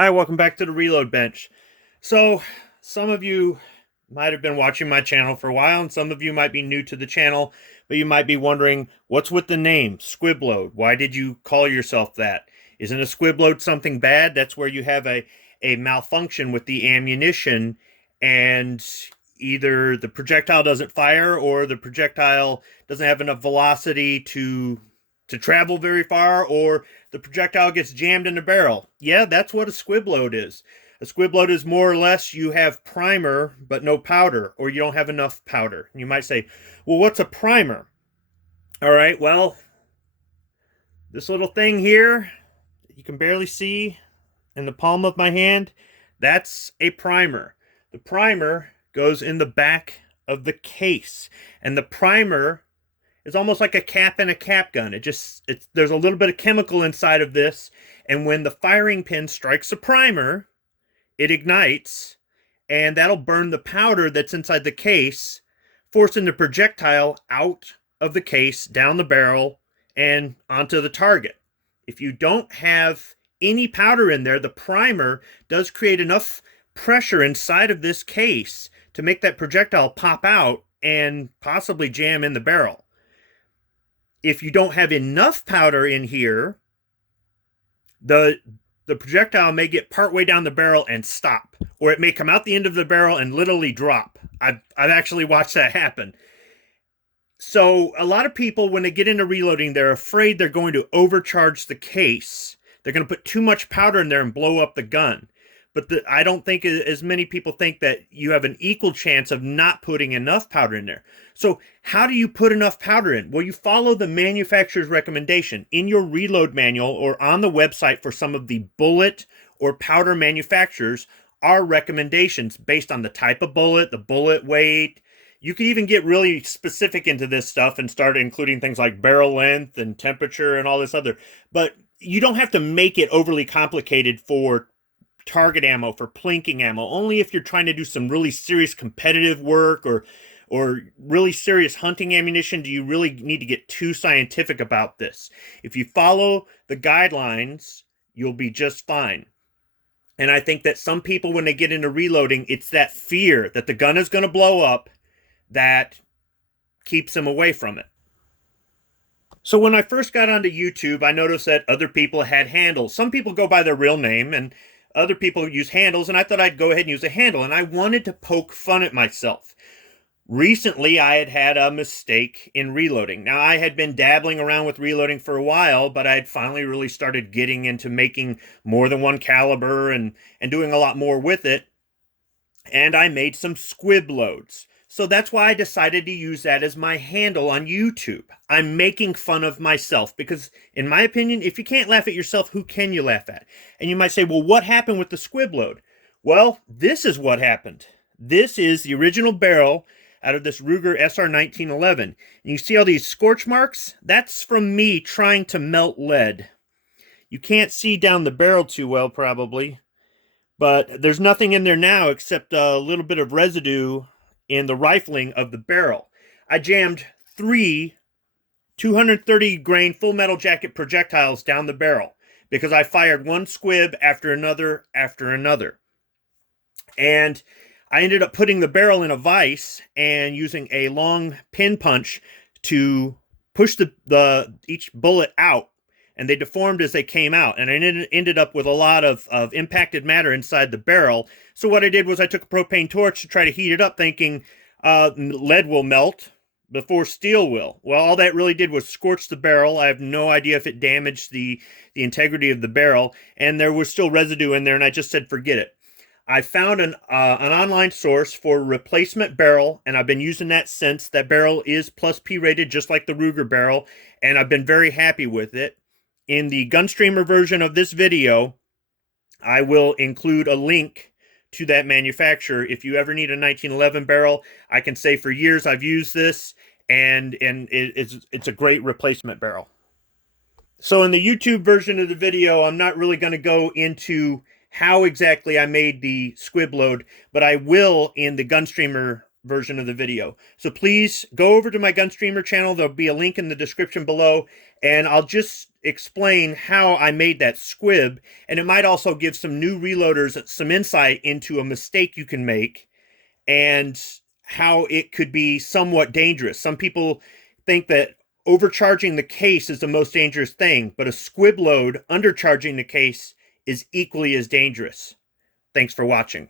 Hi, welcome back to the Reload Bench. So, some of you might have been watching my channel for a while, and some of you might be new to the channel, but you might be wondering, what's with the name, Squib Load? Why did you call yourself that? Isn't a squib load something bad? That's where you have a malfunction with the ammunition, and either the projectile doesn't fire or the projectile doesn't have enough velocity to travel very far, or the projectile gets jammed in the barrel. Yeah, that's what a squib load is. A squib load is more or less you have primer but no powder, or you don't have enough powder. You might say, well, what's a primer? All right, well, this little thing here, you can barely see in the palm of my hand, that's a primer. The primer goes in the back of the case, and the primer is almost like a cap in a cap gun. There's a little bit of chemical inside of this, and when the firing pin strikes the primer, it ignites, and that'll burn the powder that's inside the case, forcing the projectile out of the case, down the barrel, and onto the target. If you don't have any powder in there, the primer does create enough pressure inside of this case to make that projectile pop out and possibly jam in the barrel. If you don't have enough powder in here, the projectile may get partway down the barrel and stop, or it may come out the end of the barrel and literally drop. I've actually watched that happen. So a lot of people, when they get into reloading, they're afraid they're going to overcharge the case. They're going to put too much powder in there and blow up the gun. But I don't think as many people think that you have an equal chance of not putting enough powder in there. So how do you put enough powder in? Well, you follow the manufacturer's recommendation in your reload manual or on the website for some of the bullet or powder manufacturers are recommendations based on the type of bullet, the bullet weight. You can even get really specific into this stuff and start including things like barrel length and temperature and all this other. But you don't have to make it overly complicated for target ammo, for plinking ammo. Only if you're trying to do some really serious competitive work or really serious hunting ammunition do you really need to get too scientific about this. If you follow the guidelines, you'll be just fine. And I think that some people, when they get into reloading, it's that fear that the gun is going to blow up that keeps them away from it. So when I first got onto YouTube, I noticed that other people had handles. Some people go by their real name, and other people use handles, and I thought I'd go ahead and use a handle, and I wanted to poke fun at myself. Recently, I had a mistake in reloading. Now, I had been dabbling around with reloading for a while, but I had finally really started getting into making more than one caliber and doing a lot more with it, and I made some squib loads. So that's why I decided to use that as my handle on YouTube. I'm making fun of myself because, in my opinion, if you can't laugh at yourself, who can you laugh at? And you might say, well, what happened with the squib load? Well, this is what happened. This is the original barrel out of this Ruger SR 1911. And you see all these scorch marks? That's from me trying to melt lead. You can't see down the barrel too well, probably, but there's nothing in there now except a little bit of residue in the rifling of the barrel. I jammed 3 230 grain full metal jacket projectiles down the barrel because I fired one squib after another after another. And I ended up putting the barrel in a vise and using a long pin punch to push each bullet out, and they deformed as they came out, and I ended up with a lot of impacted matter inside the barrel. So what I did was I took a propane torch to try to heat it up, thinking lead will melt before steel will. Well, all that really did was scorch the barrel. I have no idea if it damaged the integrity of the barrel, and there was still residue in there, and I just said forget it. I found an online source for replacement barrel, and I've been using that since. That barrel is plus P rated, just like the Ruger barrel, and I've been very happy with it. In the Gunstreamer version of this video, I will include a link to that manufacturer. If you ever need a 1911 barrel, I can say for years I've used this, and it's a great replacement barrel. So in the YouTube version of the video, I'm not really going to go into how exactly I made the squib load, but I will in the Gunstreamer version of the video. So please go over to my Gunstreamer channel. There'll be a link in the description below, and I'll just explain how I made that squib, and it might also give some new reloaders some insight into a mistake you can make and how it could be somewhat dangerous. Some people think that overcharging the case is the most dangerous thing, but a squib load undercharging the case is equally as dangerous. Thanks for watching.